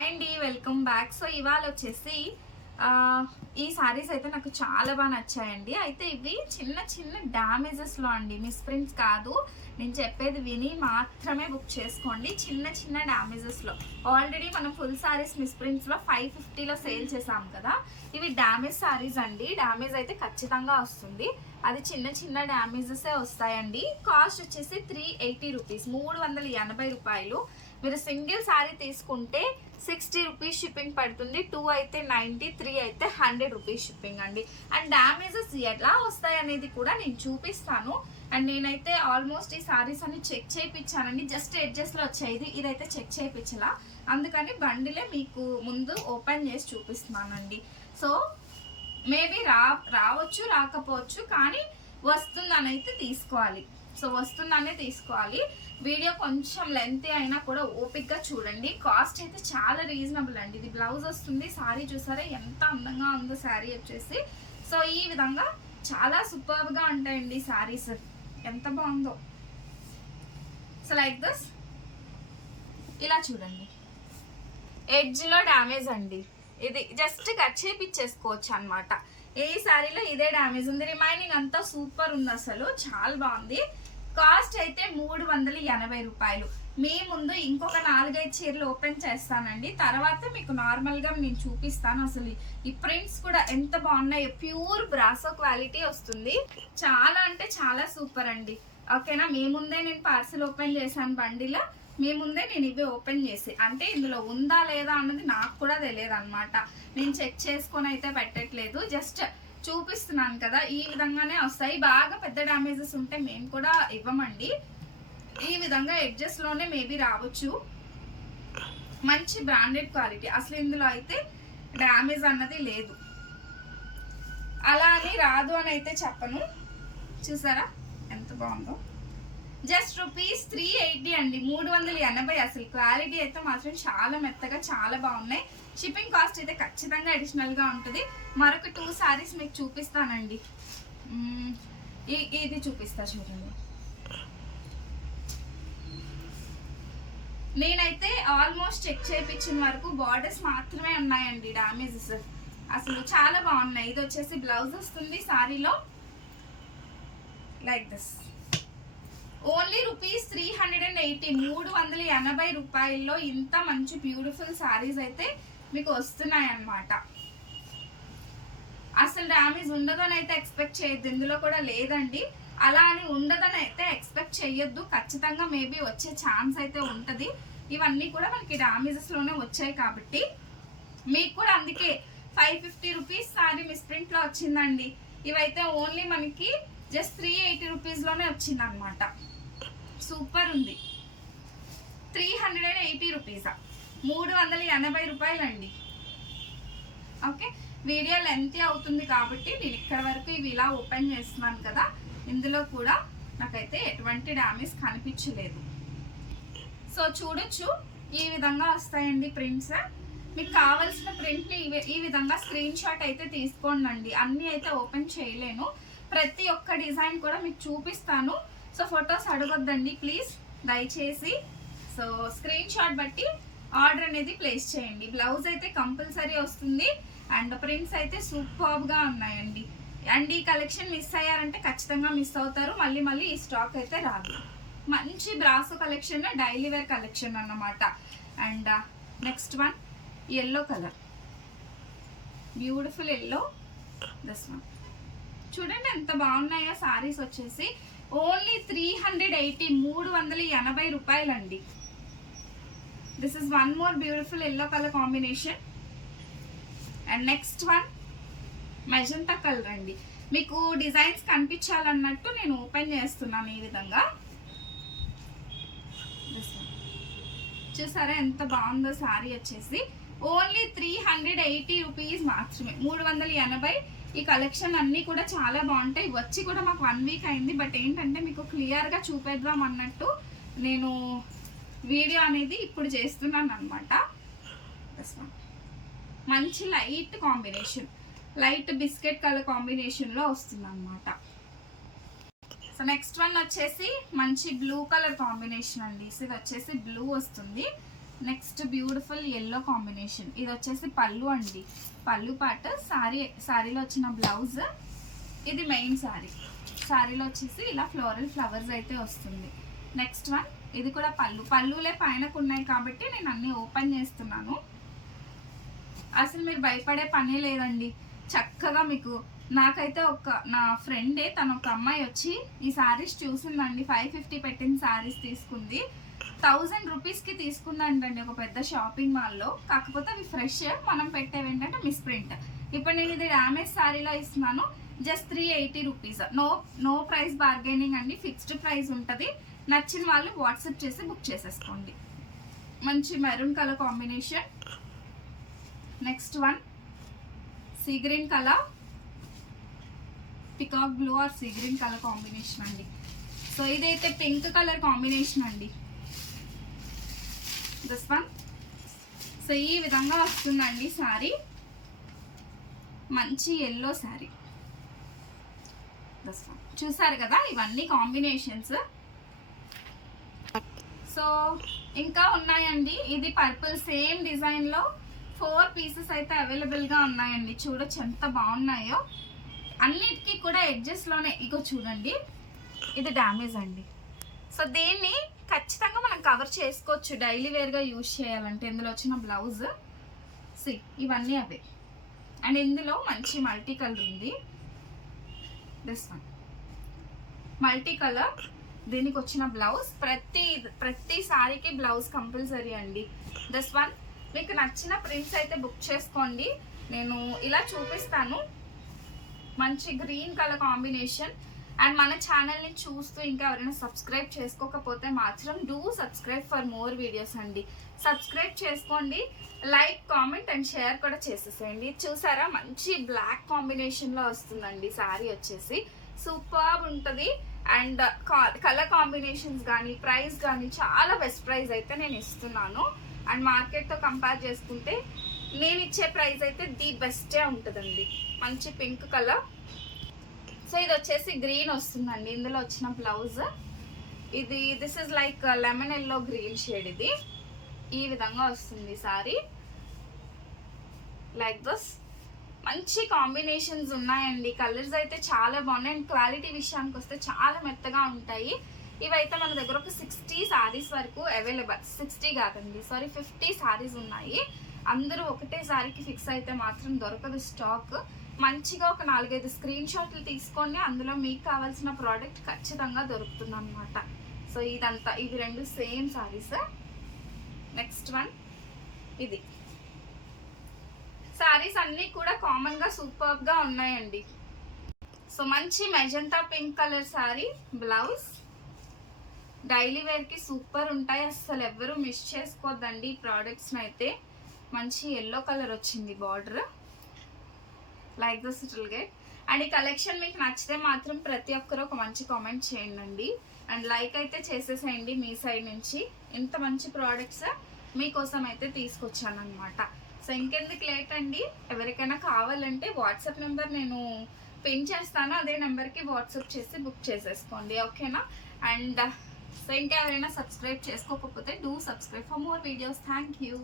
అండి welcome back. So ఇవాళ వచ్చేసి ఈ సారీస్ అయితే నాకు చాలా బాగా నచ్చాయండి. అయితే ఇవి చిన్న చిన్న డ్యామేజెస్లో అండి, మిస్ప్రింట్స్ కాదు. నేను చెప్పేది విని మాత్రమే బుక్ చేసుకోండి. చిన్న చిన్న డ్యామేజెస్లో ఆల్రెడీ మనం ఫుల్ సారీస్ మిస్ప్రింట్స్లో 550లో సేల్ చేసాం కదా. ఇవి డ్యామేజ్ సారీస్ అండి. డ్యామేజ్ అయితే ఖచ్చితంగా వస్తుంది. అది చిన్న చిన్న డ్యామేజెసే వస్తాయండి. కాస్ట్ వచ్చేసి 380 రూపీస్, 380 రూపాయలు. మీరు సింగిల్ సారీ తీసుకుంటే 60 రూపీస్ షిప్పింగ్ పడుతుంది. 2 అయితే 90, 3 అయితే 100 రూపీస్ షిప్పింగ్ అండి. అండ్ డ్యామేజెస్ ఎలా వస్తాయి అనేది కూడా నేను చూపిస్తాను. అండ్ నేనైతే ఆల్మోస్ట్ ఈ సారీస్ అన్ని చెక్ చేయించానండి. జస్ట్ ఎడ్జెస్లో వచ్చాయి, ఇదైతే చెక్ చేయించలా. అందుకని బండిలే మీకు ముందు ఓపెన్ చేసి చూపిస్తున్నానండి. సో మేబీ రావచ్చు, రాకపోవచ్చు, కానీ వస్తుందని అయితే తీసుకోవాలి. సో వస్తుందనే తీసుకోవాలి. వీడియో కొంచెం లెంత్ అయినా కూడా ఓపిక్గా చూడండి. కాస్ట్ అయితే చాలా రీజనబుల్ అండి. ఇది బ్లౌజ్ వస్తుంది. శారీ చూసారా ఎంత అందంగా ఉందో శారీ వచ్చేసి. సో ఈ విధంగా చాలా సూపర్గా ఉంటాయండి శారీస్. ఎంత బాగుందో. సో లైక్ దిస్, ఇలా చూడండి. ఎడ్జ్లో డ్యామేజ్ అండి. ఇది జస్ట్ కట్ చేపించేసుకోవచ్చు అనమాట. ఏ శారీలో ఇదే డ్యామేజ్ ఉంది. రిమైనింగ్ అంతా సూపర్ ఉంది, అసలు చాలా బాగుంది. కాస్ట్ అయితే 380 రూపాయలు. మీ ముందు ఇంకొక 4-5 చీరలు ఓపెన్ చేస్తానండి. తర్వాత మీకు నార్మల్గా నేను చూపిస్తాను. అసలు ఈ ప్రింట్స్ కూడా ఎంత బాగున్నాయో. ప్యూర్ బ్రాసో క్వాలిటీ వస్తుంది. చాలా అంటే చాలా సూపర్ అండి. ఓకేనా. మీ ముందే నేను పార్సిల్ ఓపెన్ చేశాను బండిలో. మీ ముందే నేను ఇవి ఓపెన్ చేసి, అంటే ఇందులో ఉందా లేదా అన్నది నాకు కూడా తెలియదు అనమాట. నేను చెక్ చేసుకొని అయితే పెట్టట్లేదు, జస్ట్ చూపిస్తున్నాను కదా. ఈ విధంగానే వస్తాయి. బాగా పెద్ద డ్యామేజెస్ ఉంటే మేము కూడా ఇవ్వమండి. ఈ విధంగా ఎడ్జెస్లోనే మేబీ రావచ్చు. మంచి బ్రాండెడ్ క్వాలిటీ. అసలు ఇందులో అయితే డ్యామేజ్ అన్నది లేదు. అలా అని రాదు అని అయితే చెప్పను. చూసారా ఎంత బాగుందో. జస్ట్ రూపీస్ 380 అండి, 380. అసలు క్వాలిటీ అయితే మాత్రం చాలా మెత్తగా చాలా బాగున్నాయి. షిప్పింగ్ కాస్ట్ అయితే ఖచ్చితంగా అడిషనల్గా ఉంటుంది. మరొక 2 సారీస్ మీకు చూపిస్తానండి. ఇది చూపిస్తా చూడండి. నేనైతే ఆల్మోస్ట్ చెక్ చేయించిన వరకు బార్డర్స్ మాత్రమే ఉన్నాయండి డ్యామేజెస్. అసలు చాలా బాగున్నాయి. ఇది వచ్చేసి బ్లౌజ్ వస్తుంది సారీలో. Like this. ఓన్లీ రూపీస్ 380, 380 రూపాయల్లో ఇంత మంచి బ్యూటిఫుల్ సారీస్ అయితే మీకు వస్తున్నాయి అన్నమాట. అసలు డ్యామేజ్ ఉండదని అయితే ఎక్స్పెక్ట్ చేయొద్దు, ఇందులో కూడా లేదండి. అలా అని ఉండదని అయితే ఎక్స్పెక్ట్ చేయొద్దు. ఖచ్చితంగా మేబీ వచ్చే ఛాన్స్ అయితే ఉంటుంది. ఇవన్నీ కూడా మనకి డ్యామేజెస్లోనే వచ్చాయి కాబట్టి మీకు కూడా అందుకే 550 రూపీస్ సారీ మిస్ప్రింట్లో వచ్చిందండి. ఇవైతే ఓన్లీ మనకి జస్ట్ 380 రూపీస్లోనే వచ్చింది అనమాట. సూపర్ ఉంది. 380 రూపీసా, 380 రూపాయలండి. ఓకే, వీడియో లెంత్ అవుతుంది కాబట్టి నేను ఇక్కడ వరకు ఇవి ఇలా ఓపెన్ చేస్తున్నాను కదా. ఇందులో కూడా నాకైతే ఎటువంటి డ్యామేజ్ కనిపించలేదు. సో చూడొచ్చు, ఈ విధంగా వస్తాయండి ప్రింట్స్. మీకు కావాల్సిన ప్రింట్ని ఈ విధంగా స్క్రీన్ షాట్ అయితే తీసుకోండి. అన్నీ అయితే ఓపెన్ చేయలేను. ప్రతి ఒక్క డిజైన్ కూడా మీకు చూపిస్తాను. సో ఫొటోస్ అడగొద్దండి ప్లీజ్, దయచేసి. సో స్క్రీన్ షాట్ బట్టి ఆర్డర్ అనేది ప్లేస్ చేయండి. బ్లౌజ్ అయితే కంపల్సరీ వస్తుంది. అండ్ ప్రింట్స్ అయితే సూపర్గా ఉన్నాయండి. అండ్ ఈ కలెక్షన్ మిస్ అయ్యారంటే ఖచ్చితంగా మిస్ అవుతారు. మళ్ళీ ఈ స్టాక్ అయితే రాదు. మంచి brasso collection, daily wear collection అన్నమాట. And next one yellow colour, beautiful yellow. This one చూడండి ఎంత బాగున్నాయో సారీస్ వచ్చేసి. ఓన్లీ 380, 380 రూపాయలండి. This is one more beautiful yellow colour combination. And next one magenta colour అండి. మీకు డిజైన్స్ కనిపించాలన్నట్టు నేను ఓపెన్ చేస్తున్నాను ఈ విధంగా. చూసారా ఎంత బాగుందో సారీ వచ్చేసి. ఓన్లీ 380 రూపీస్ మాత్రమే, 380. ఈ కలెక్షన్ అన్నీ కూడా చాలా బాగుంటాయి. వచ్చి కూడా మాకు 1 వీక్ అయింది. బట్ ఏంటంటే మీకు క్లియర్గా చూపేద్దాం అన్నట్టు నేను వీడియో అనేది ఇప్పుడు చేస్తున్నాను అనమాట. మంచి light combination, light biscuit colour కాంబినేషన్లో వస్తుంది అనమాట. సో నెక్స్ట్ వన్ వచ్చేసి మంచి బ్లూ కలర్ కాంబినేషన్ అండి. ఇది వచ్చేసి బ్లూ వస్తుంది. Next beautiful yellow combination. ఇది వచ్చేసి పళ్ళు అండి, పళ్ళు పాట. శారీలో వచ్చిన బ్లౌజ్, ఇది మెయిన్ శారీలో వచ్చేసి ఇలా ఫ్లోరల్ ఫ్లవర్స్ అయితే వస్తుంది. నెక్స్ట్ వన్, ఇది కూడా పళ్ళులే పైనకు ఉన్నాయి కాబట్టి నేను అన్ని ఓపెన్ చేస్తున్నాను. అసలు మీరు భయపడే పనే లేదండి. చక్కగా మీకు, నాకైతే నా ఫ్రెండే, తను ఒక అమ్మాయి వచ్చి ఈ శారీస్ చూసిందండి. 550 పెట్టిన శారీస్ తీసుకుంది. 1000 రూపీస్కి తీసుకుందంటండి ఒక పెద్ద షాపింగ్ మాల్లో. కాకపోతే అవి ఫ్రెష్, మనం పెట్టేవి ఏంటంటే మిస్ ప్రింట్. ఇప్పుడు నేను ఇది డ్యామేజ్ శారీలో ఇస్తున్నాను, just 380 rupees. No price bargaining అండి, ఫిక్స్డ్ ప్రైస్ ఉంటుంది. నచ్చిన వాళ్ళు వాట్సాప్ చేసి బుక్ చేసేసుకోండి. మంచి maroon colour combination. Next one, sea green colour, peacock blue or sea green colour combination అండి. సో ఇదైతే పింక్ కలర్ కాంబినేషన్ అండి. This one. సో ఈ విధంగా వస్తుందండి శారీ. మంచి ఎల్లో శారీ. This one. చూసారు కదా, ఇవన్నీ కాంబినేషన్స్. సో ఇంకా ఉన్నాయండి. ఇది పర్పుల్ సేమ్ డిజైన్లో 4 పీసెస్ అయితే అవైలబుల్గా ఉన్నాయండి. చూడొచ్చు ఎంత బాగున్నాయో. అన్నిటికీ కూడా ఎడ్జెస్లోనే ఇగో చూడండి, ఇది డ్యామేజ్ అండి. సో దీన్ని ఖచ్చితంగా మనం కవర్ చేసుకోవచ్చు డైలీ వేర్గా యూజ్ చేయాలంటే. ఇందులో వచ్చిన బ్లౌజ్ ఇవన్నీ అవే. అండ్ ఇందులో మంచి మల్టీ కలర్ ఉంది. This one multi colour. దీనికి వచ్చిన బ్లౌజ్, ప్రతి సారీకి బ్లౌజ్ కంపల్సరీ అండి. This one. మీకు నచ్చిన ప్రింట్స్ అయితే బుక్ చేసుకోండి. నేను ఇలా చూపిస్తాను. మంచి గ్రీన్ కలర్ కాంబినేషన్. అండ్ మన ఛానల్ని చూస్తూ ఇంకా ఎవరైనా సబ్స్క్రైబ్ చేసుకోకపోతే మాత్రం do subscribe for more videos అండి. సబ్స్క్రైబ్ చేసుకోండి, లైక్, కామెంట్ అండ్ షేర్ కూడా చేసేసేయండి. చూసారా, మంచి బ్లాక్ కాంబినేషన్లో వస్తుందండి శారీ వచ్చేసి. సూపర్ ఉంటుంది. అండ్ కలర్ కాంబినేషన్స్ కానీ ప్రైస్ కానీ చాలా బెస్ట్ ప్రైస్ అయితే నేను ఇస్తున్నాను. అండ్ మార్కెట్తో కంపేర్ చేసుకుంటే నేను ఇచ్చే ప్రైస్ అయితే ది బెస్టే ఉంటుందండి. మంచి పింక్ కలర్. సో ఇది వచ్చేసి గ్రీన్ వస్తుందండి. ఇందులో వచ్చిన blouse this is like lemon yellow green shade. ఇది ఈ విధంగా వస్తుంది సారీ, లైక్ దిస్. మంచి కాంబినేషన్స్ ఉన్నాయండి. కలర్స్ అయితే చాలా బాగున్నాయి. అండ్ క్వాలిటీ విషయానికి వస్తే చాలా మెత్తగా ఉంటాయి. ఇవైతే మన దగ్గర ఒక 60 సారీస్ వరకు అవైలబుల్. 60 కాదండి, సారీ 50 సారీస్ ఉన్నాయి. అందరూ ఒకటే సారీకి ఫిక్స్ అయితే మాత్రం దొరకదు స్టాక్. మంచిగా ఒక 4-5 స్క్రీన్ షాట్లు తీసుకోండి. అందులో మీకు కావాల్సిన ప్రోడక్ట్ ఖచ్చితంగా దొరుకుతుంది అనమాట. సో ఇదంతా, ఇవి 2 సేమ్ సారీస్. నెక్స్ట్ వన్, ఇది సారీస్ అన్నీ కూడా కామన్గా సూపర్గా ఉన్నాయండి. సో మంచి magenta pink colour sorry, blouse. Daily వేర్కి సూపర్ ఉంటాయి, అస్సలు ఎవరు మిస్ చేసుకోవద్దండి ఈ ప్రోడక్ట్స్ని అయితే. మంచి ఎల్లో కలర్ వచ్చింది border, like this it will get. And ఈ కలెక్షన్ మీకు నచ్చితే మాత్రం ప్రతి ఒక్కరు ఒక మంచి కామెంట్ చేయండి. అండ్ లైక్ అయితే చేసేసేయండి మీ సైడ్ నుంచి. ఇంత మంచి ప్రోడక్ట్స్ మీకోసం అయితే తీసుకొచ్చాను అనమాట. సో ఇంకెందుకు లేట్ అండి, ఎవరికైనా కావాలంటే వాట్సాప్ నెంబర్ నేను పిన్ చేస్తాను, అదే నెంబర్కి వాట్సాప్ చేసి బుక్ చేసేసుకోండి, ఓకేనా. అండ్ సో ఇంకా ఎవరైనా సబ్స్క్రైబ్ చేసుకోకపోతే do subscribe for more videos. Thank you.